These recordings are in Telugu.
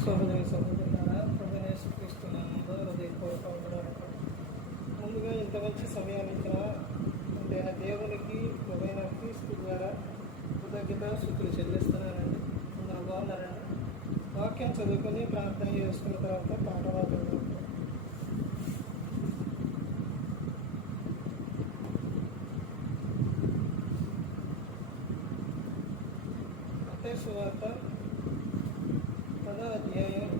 సహోదరి సహోదరులారా, ప్రభువైన యేసుక్రీస్తు నామములో హృదయపూర్వక వందనాలు. ముందుగా ఇంత మంచి సమయాన్ని ఇచ్చిన ఆయన దేవునికి ప్రభువైన క్రీస్తు ద్వారా కృతజ్ఞత స్తుతులు చెల్లిస్తున్నానండి. అందరూ బాగున్నారండి. వాక్యం చదువుకొని ప్రార్థన చేసుకున్న తర్వాత పాట పాడుకుంటాం. మత్తయి సువార్త 10వ అధ్యాయం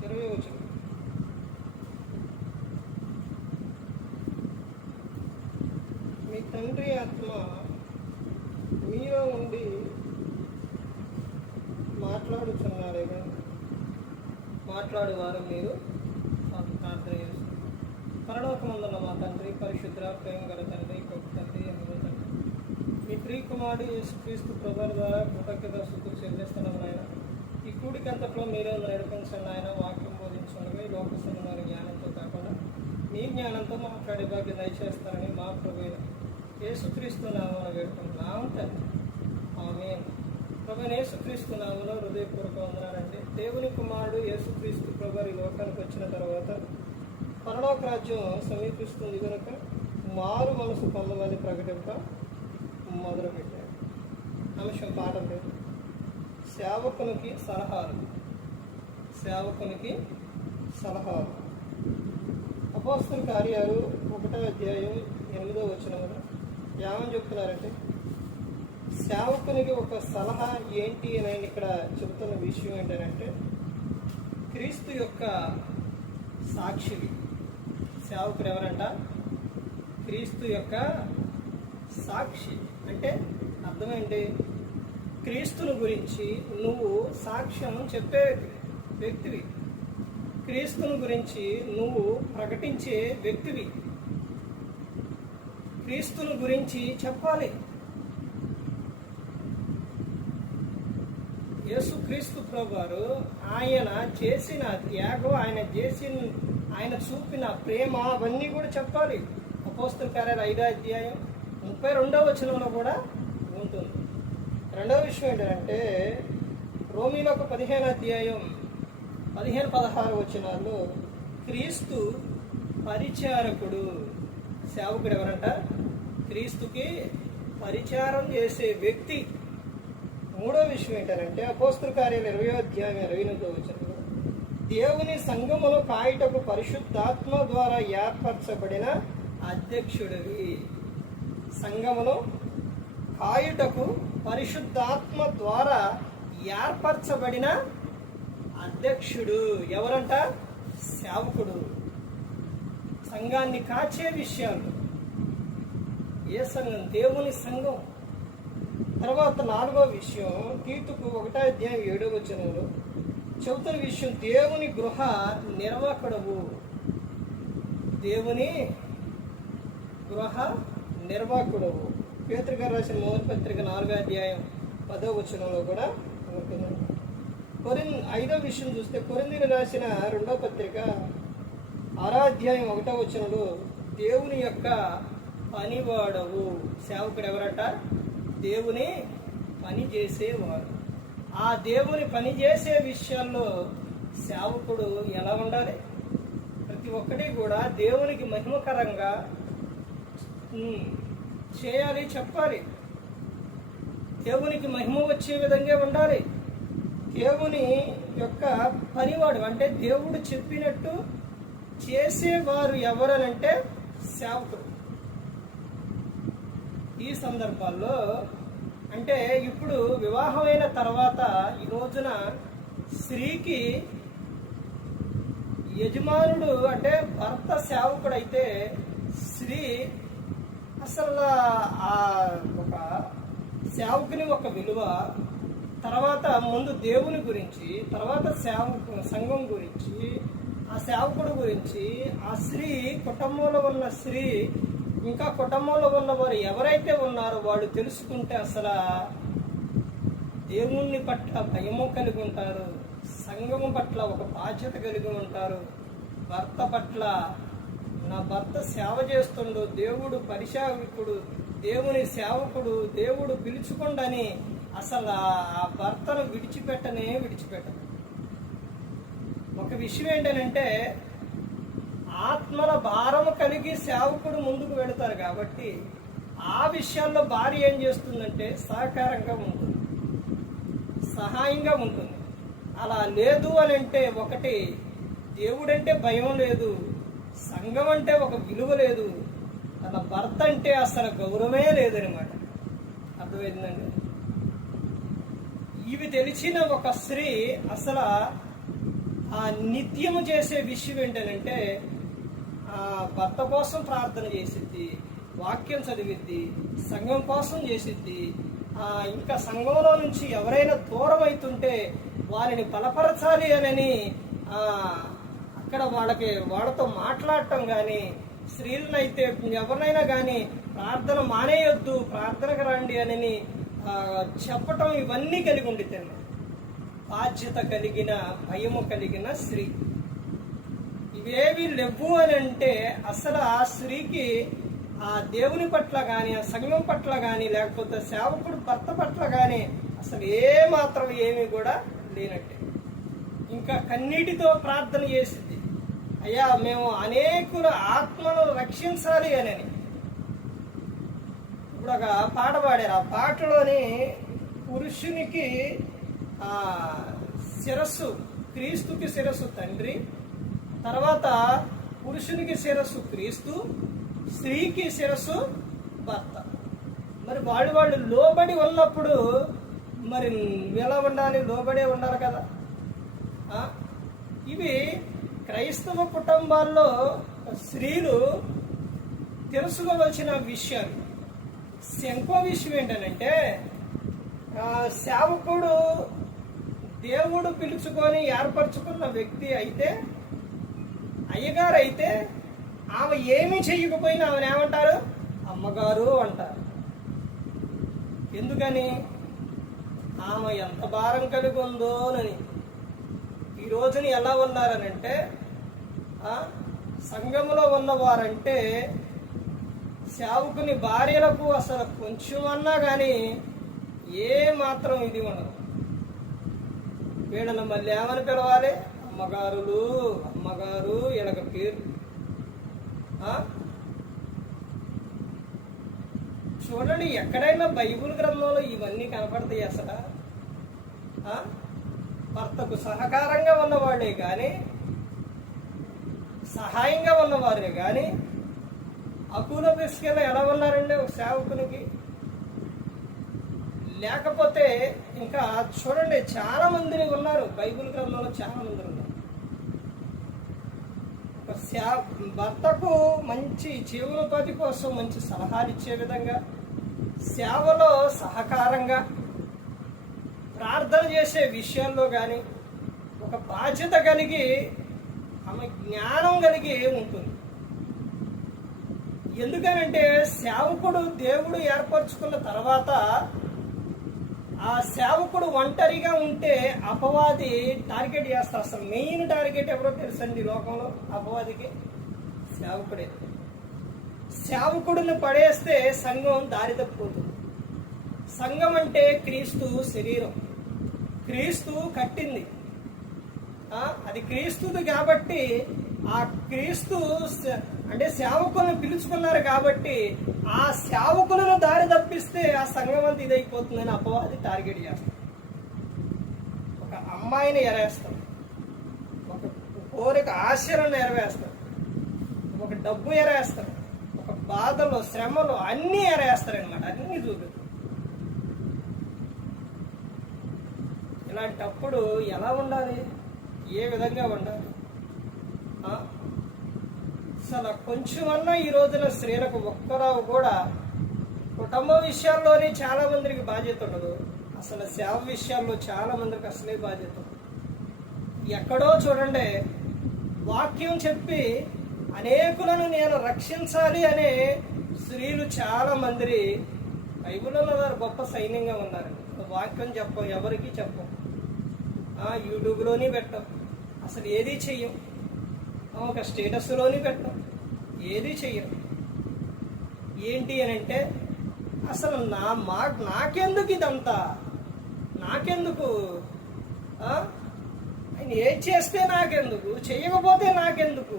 20వ వచనం. మీ తండ్రి ఆత్మ మీలో ఉండి మాట్లాడుతున్నారే కానీ మాట్లాడేవారు మీరు ప్రార్థన చేస్తారు. పరలోకమందున్న మా తండ్రి, పరిశుద్ధ ప్రేమ గల తండ్రి, గొప్ప తండ్రి, అమిత తండ్రి, మీ ప్రియకుమారుడు యేసుక్రీస్తు ప్రభువు ద్వారా కృతజ్ఞత స్తుతులు చెల్లిస్తున్నాం నాయన. ఈ కూడికంతట్లో మీరే నడిపించండి ఆయన. వాక్యం బోధించండి. ఈ లోక సంబంధమైన జ్ఞానంతో కాకుండా మీ జ్ఞానంతో మాట్లాడే భాగ్యం దయచేస్తారని మా ప్రభువైన యేసుక్రీస్తు నామమున వేడుకుంటున్నాం తండ్రి. ఆమేన్. ప్రభువైన యేసుక్రీస్తు నామములో హృదయపూర్వక వందనాలండి. దేవుని కుమారుడు యేసుక్రీస్తు ప్రభువు ఈ లోకానికి వచ్చిన తర్వాత పరలోక రాజ్యం సమీపిస్తుంది కనుక మారు మనసు పొందమని ప్రకటింప మొదలుపెట్టారు. అంశం పాట పేరు సేవకునికి సలహాలు. సేవకునికి సలహాలు. అపోస్తలుల కార్యాలు 1వ అధ్యాయం 8వ వచనంలో ఏమని చెప్తున్నారంటే, సేవకునికి ఒక సలహా ఏంటి అని ఆయన ఇక్కడ చెబుతున్న విషయం ఏంటంటే, క్రీస్తు యొక్క సాక్షివి. సేవకుడు ఎవరంట? క్రీస్తు యొక్క సాక్షి. అంటే అర్థమేంటి? క్రీస్తుని గురించి నువ్వు సాక్ష్యం చెప్పే వ్యక్తివి. క్రీస్తుని గురించి నువ్వు ప్రకటించే వ్యక్తివి. క్రీస్తుని గురించి చెప్పాలి. యేసుక్రీస్తు ప్రభువారు ఆయన చేసిన త్యాగం, ఆయన చూపిన ప్రేమ అవన్నీ కూడా చెప్పాలి. అపోస్తలుల కార్యాలు 5వ అధ్యాయం 32వ వచనంలో కూడా ఉంటుంది. రెండవ విషయం ఏంటంటే, రోమీయులకు 15వ అధ్యాయం 15-16 వచనాల్లో క్రీస్తు పరిచారకుడు. సేవకుడు ఎవరంట? క్రీస్తుకి పరిచారం చేసే వ్యక్తి. మూడో విషయం ఏంటంటే, అపోస్తలుల కార్యాలు 20వ అధ్యాయం 28వ వచనంలో దేవుని సంఘమును కాయుటకు పరిశుద్ధాత్మ ద్వారా ఏర్పరచబడిన అధ్యక్షుడివి. సంఘమును కాయుటకు పరిశుద్ధాత్మ ద్వారా ఏర్పరచబడిన అధ్యక్షుడు ఎవరంట? సేవకుడు. సంఘాన్ని కాచే విషయాలు. ఏ సంఘం? దేవుని సంఘం. తర్వాత 4వ విషయం తీతుకు 1వ అధ్యాయం 7వ వచనంలో చెబుతున్న విషయం, దేవుని గృహ నిర్వాహకుడవు. దేవుని గృహ నిర్వాహకుడవు. పేతురు గారు రాసిన మొదటి పత్రిక 4వ అధ్యాయం 10వ వచనంలో కూడా ఉంటుంది. 5వ విషయం చూస్తే కొరింథీయులకు రాసిన 2వ పత్రిక 6వ అధ్యాయం 1వ వచనంలో దేవుని యొక్క పనివాడవు. సేవకుడు ఎవరట? దేవుని పని చేసేవాడు. ఆ దేవుని పని చేసే విషయాల్లో సేవకుడు ఎలా ఉండాలి? ప్రతి ఒక్కటి కూడా దేవునికి మహిమకరంగా చేయాలి, చెప్పాలి. దేవునికి మహిమ వచ్చే విధంగా ఉండాలి. దేవుని యొక్క పనివాడు అంటే దేవుడు చెప్పినట్టు చేసేవారు ఎవరనంటే సేవకుడు. ఈ సందర్భాల్లో అంటే ఇప్పుడు వివాహమైన తర్వాత ఈ రోజున స్త్రీకి యజమానుడు అంటే భర్త సేవకుడు అయితే స్త్రీ అసలు ఒక సేవకుని ఒక విలువ, తర్వాత ముందు దేవుని గురించి, తర్వాత సంఘం గురించి, ఆ సేవకుడు గురించి, ఆ స్త్రీ కుటుంబంలో ఉన్న స్త్రీ ఇంకా కుటుంబంలో ఉన్నవారు ఎవరైతే ఉన్నారో వాళ్ళు తెలుసుకుంటే అసలు దేవుని పట్ల భయము కలిగి ఉంటారు. సంఘము పట్ల ఒక బాధ్యత కలిగి ఉంటారు. భర్త పట్ల నా భర్త సేవ చేస్తుండు, దేవుడు పరిచారకుడు, దేవుని సేవకుడు, దేవుడు పిలుచుకుండని అసలు ఆ భర్తను విడిచిపెట్టదు. ఒక విషయం ఏంటంటే, ఆత్మల భారము కలిగి సేవకుడు ముందుకు వెళతారు కాబట్టి ఆ విషయాల్లో భార్య ఏం చేస్తుందంటే సహకారంగా ఉంటుంది, సహాయంగా ఉంటుంది. అలా లేదు అని అంటే, ఒకటి దేవుడంటే భయం లేదు, సంఘం అంటే ఒక విలువ లేదు, తన భర్త అంటే అసలు గౌరవమే లేదనమాట. అర్థమైందండి? ఇవి తెలిసిన ఒక స్త్రీ అసలు ఆ నిత్యము చేసే విషయం ఏంటంటే, ఆ భర్త కోసం ప్రార్థన చేసిద్ది, వాక్యం చదివిద్ది, సంఘం కోసం చేసిద్ది. ఇంకా సంఘంలో నుంచి ఎవరైనా దూరం అవుతుంటే వారిని బలపరచాలి అని అక్కడ వాళ్ళతో మాట్లాడటం కానీ, స్త్రీలనైతే ఎవరినైనా కానీ ప్రార్థన మానేయొద్దు, ప్రార్థనకు రండి అని చెప్పటం, ఇవన్నీ కలిగి ఉండిద్దండి. బాధ్యత కలిగిన, భయము కలిగిన స్త్రీ. ఇవేవి లేవు అని అంటే అసలు ఆ స్త్రీకి ఆ దేవుని పట్ల కానీ, ఆ సంఘం పట్ల కానీ, లేకపోతే సేవకుడు భర్త పట్ల కానీ అసలు మాత్రం ఏమీ కూడా లేనట్టే. ఇంకా కన్నీటితో ప్రార్థన చేసింది, అయ్యా మేము అనేకుల ఆత్మను రక్షించాలి అని. ఇప్పుడు ఒక పాట పాడారు. ఆ పాటలోని పురుషునికి శిరస్సు, క్రీస్తుకి శిరస్సు తండ్రి, తర్వాత పురుషునికి శిరస్సు క్రీస్తు, స్త్రీకి శిరస్సు భర్త. మరి వాళ్ళు లోబడి ఉన్నప్పుడు మరి ఎలా ఉండాలి? లోబడే ఉండాలి కదా. ఇవి క్రైస్తవ కుటుంబాల్లో స్త్రీలు తెలుసుకోవలసిన విషయాలు. ఇంకో విషయం ఏంటంటే, సేవకుడు దేవుడు పిలుచుకొని ఏర్పరచుకున్న వ్యక్తి అయితే, అయ్యగారు అయితే, ఆమె ఏమీ చెయ్యకపోయినా ఆమెను ఏమంటారు? అమ్మగారు అంటారు. ఎందుకని? ఆమె ఎంత భారం కలిగి ఉందోనని. ఈ రోజుని ఎలా ఉన్నారనంటే, సంఘములో ఉన్నవారంటే సేవకుని భార్యలకు అసలు కొంచెం అన్నా కానీ మాత్రం ఇది ఉండదు. వీళ్ళని మళ్ళీ ఏమని పిలవాలి? అమ్మగారు ఇలాగ పేరు. చూడండి, ఎక్కడైనా బైబిల్ గ్రంథంలో ఇవన్నీ కనపడతాయి అసలు? భర్తకు సహకారంగా ఉన్నవాడే కానీ, సహాయంగా ఉన్నవారే కానీ, అకూల ప్రిస్కిల్లా ఎలా ఉన్నారండి ఒక సేవకునికి? లేకపోతే ఇంకా చూడండి, చాలా మంది ఉన్నారు బైబిల్ గ్రంథంలో, చాలా మంది ఉన్నారు. భర్తకు మంచి జీవనోపాధి కోసం మంచి సలహాలు ఇచ్చే విధంగా, సేవలో సహకారంగా, ప్రార్థన చేసే విషయాల్లో కానీ ఒక బాధ్యత కలిగి, ఆమె జ్ఞానం కలిగి ఉంటుంది. ఎందుకనంటే సేవకుడు దేవుడు ఏర్పరచుకున్న తర్వాత ఆ సేవకుడు ఒంటరిగా ఉంటే అపవాది టార్గెట్ చేస్తారు. అసలు మెయిన్ టార్గెట్ ఎవరో తెలుసండి లోకంలో? అపవాదికి సేవకుడే. సేవకుడిని పడేస్తే సంఘం దారి తప్పిపోతుంది. సంఘం అంటే క్రీస్తు శరీరం, క్రీస్తు కట్టింది, అది క్రీస్తుది. కాబట్టి ఆ క్రీస్తు అంటే సేవకులను పిలుచుకున్నారు కాబట్టి ఆ సేవకులను దారి తప్పిస్తే ఆ సంఘం అంతా ఇదైపోతుందని అపవాది టార్గెట్ చేస్తాం. ఒక అమ్మాయిని ఎరేస్తాం, ఒక కోరిక ఆశలను నెరవేస్తాం, ఒక డబ్బు ఎరేస్తాం, ఒక బాధలు శ్రమలు అన్నీ ఎరేస్తారనమాట. అన్నీ చూపిస్తాం. ఇలాంటప్పుడు ఎలా ఉండాలి? ఏ విధంగా ఉండాలి? అసలు కొంచెమన్నా ఈ రోజున స్త్రీలకు ఒక్కరావు కూడా కుటుంబ విషయాల్లోనే చాలా మందికి బాధ్యత ఉండదు. అసలు సేవ విషయాల్లో చాలా మందికి అసలే బాధ్యత. ఎక్కడో చూడండి, వాక్యం చెప్పి అనేకులను నేను రక్షించాలి అనే స్త్రీలు చాలా మంది బైబిల్లో ఉన్నారు, గొప్ప సైన్యంగా ఉన్నారు. వాక్యం చెప్పం, ఎవరికి చెప్పం, యూట్యూబ్లోని పెట్టం, అసలు ఏది చెయ్యం, ఒక స్టేటస్లోని పెట్టం, ఏది చెయ్యం. ఏంటి అని అంటే, అసలు నాకెందుకు ఇదంతా? నాకెందుకు? ఆయన ఏం చేస్తే నాకెందుకు, చేయకపోతే నాకెందుకు?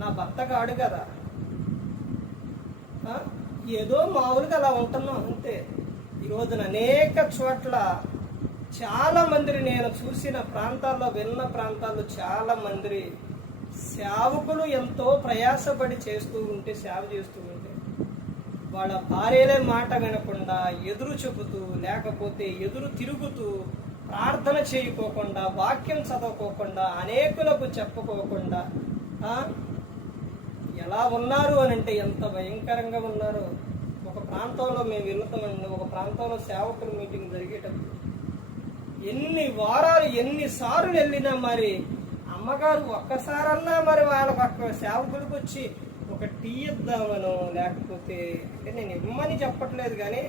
నా భర్త కాడు కదా. ఏదో మామూలుగా అలా ఉంటున్నాం అంతే. ఈరోజున అనేక చోట్ల చాలా మందిని నేను చూసిన ప్రాంతాల్లో, విన్న ప్రాంతాల్లో చాలా మంది సేవకులు ఎంతో ప్రయాసపడి చేస్తూ ఉంటే, సేవ చేస్తూ ఉంటే వాళ్ళ భార్యలే మాట వినకుండా ఎదురు చెబుతూ, లేకపోతే ఎదురు తిరుగుతూ, ప్రార్థన చేయకోకుండా, వాక్యం చదవకోకుండా, అనేకులకు చెప్పుకోకుండా ఎలా ఉన్నారు అని అంటే ఎంత భయంకరంగా ఉన్నారో. ఒక ప్రాంతంలో మేము వెళ్తామండి, ఒక ప్రాంతంలో సేవకుల మీటింగ్ జరిగేటప్పుడు ఎన్ని వారాలు ఎన్నిసార్లు వెళ్ళినా మరి అమ్మగారు ఒక్కసారన్నా మరి వాళ్ళ సేవకుడికి వచ్చి ఒక టీ ఇద్దామనో, లేకపోతే అంటే నేను ఇమ్మని చెప్పట్లేదు కానీ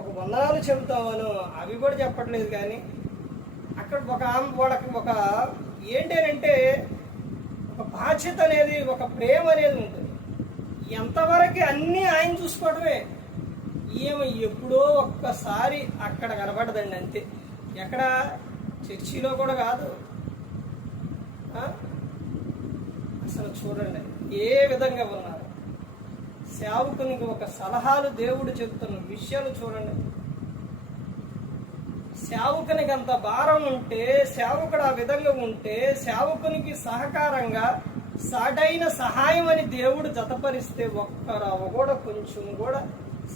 ఒక వందనాలు చెబుతామనో అవి కూడా చెప్పట్లేదు. కానీ అక్కడ వాళ్ళకి ఒక ఏంటంటే ఒక బాధ్యత అనేది, ఒక ప్రేమ అనేది ఉంటుంది. ఎంతవరకు అన్నీ ఆయన చూసుకోవడమే. ఏమో ఎప్పుడో ఒక్కసారి అక్కడ కనబడదండి అంతే. ఎక్కడ? చర్చిలో కూడా కాదు. అసలు చూడండి ఏ విధంగా ఉన్నారు. సేవకునికి ఒక సలహాలు దేవుడు చెప్తున్న విషయాలు చూడండి. సేవకునికి అంత భారం ఉంటే, సేవకుడు ఆ విధంగా ఉంటే, సేవకునికి సహకారంగా సాటైన సహాయం అని దేవుడు జతపరిస్తే ఒక్కరవ కూడా కొంచెం కూడా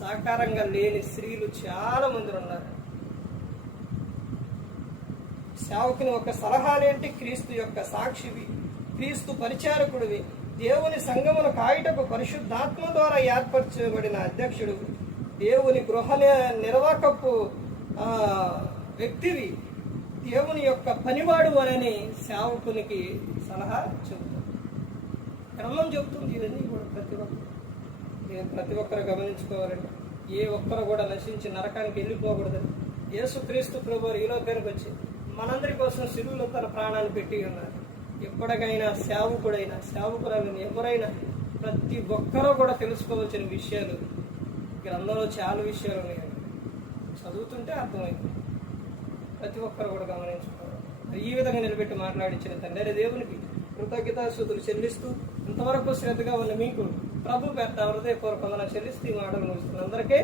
సహకారంగా లేని స్త్రీలు చాలా మంది ఉన్నారు. సేవకుని ఒక సలహాలేంటి? క్రీస్తు యొక్క సాక్షివి, క్రీస్తు పరిచారకుడివి, దేవుని సంఘమును కాయుటకు పరిశుద్ధాత్మ ద్వారా ఏర్పరచబడిన అధ్యక్షుడు, దేవుని గృహ నిర్వాహకపు వ్యక్తివి, దేవుని యొక్క పనివాడు అని సేవకునికి సలహా చెబుతుంది. క్రమం చెబుతుంది. ఇవన్నీ కూడా ప్రతి ఒక్కరు గమనించుకోవాలండి. ఏ ఒక్కరు కూడా నశించి నరకానికి వెళ్ళిపోకూడదని యేసుక్రీస్తు ప్రభువు ఈ లోకానికి వచ్చి మనందరి కోసం సిలువలో తన ప్రాణాన్ని పెట్టి ఉన్నారు. ఎప్పటికైనా సేవకుడైనా, సేవకురాలని ఎవరైనా ప్రతి ఒక్కరూ కూడా తెలుసుకోవాల్సిన విషయాలు గ్రంథంలో చాలా విషయాలు ఉన్నాయండి. చదువుతుంటే అర్థమైంది. ప్రతి ఒక్కరు కూడా గమనించుకోవాలి. ఈ విధంగా నిలబెట్టి మాట్లాడించిన తండ్రి దేవునికి కృతజ్ఞతాస్తుతులు చెల్లిస్తూ, ఇంతవరకు శ్రద్ధగా ఉన్న మీకు ప్రభు పేరిట హృదయపూర్వకంగా చెల్లిస్తూ ఈ మాటలు ముగిస్తున్న అందరికీ